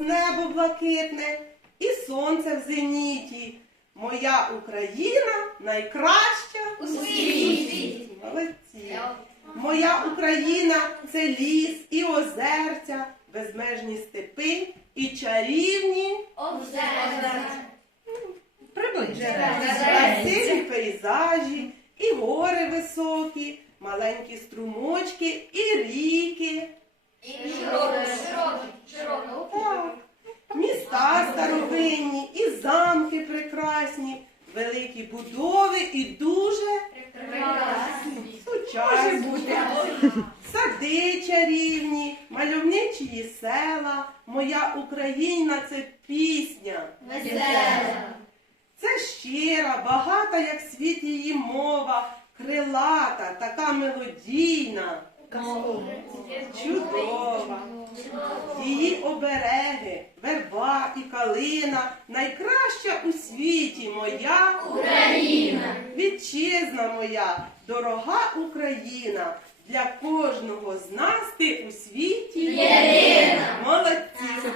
небо блакитне і сонце в зеніті. Моя Україна найкраща У світі. Молодці. Моя Україна це ліс і озерця, безмежні степи і чарівні Озера. красиві пейзажі, і гори високі, маленькі струмочки, і великі будови і дуже Прекрасні. сучасні. Сади чарівні, мальовничі села, моя Україна це пісня. Весела. Це щира, багата, як світ її мова, крилата, така мелодійна, чудова. Її обереги, калина, найкраща у світі моя Україна. вітчизна моя, дорога Україна. Для кожного з нас ти у світі.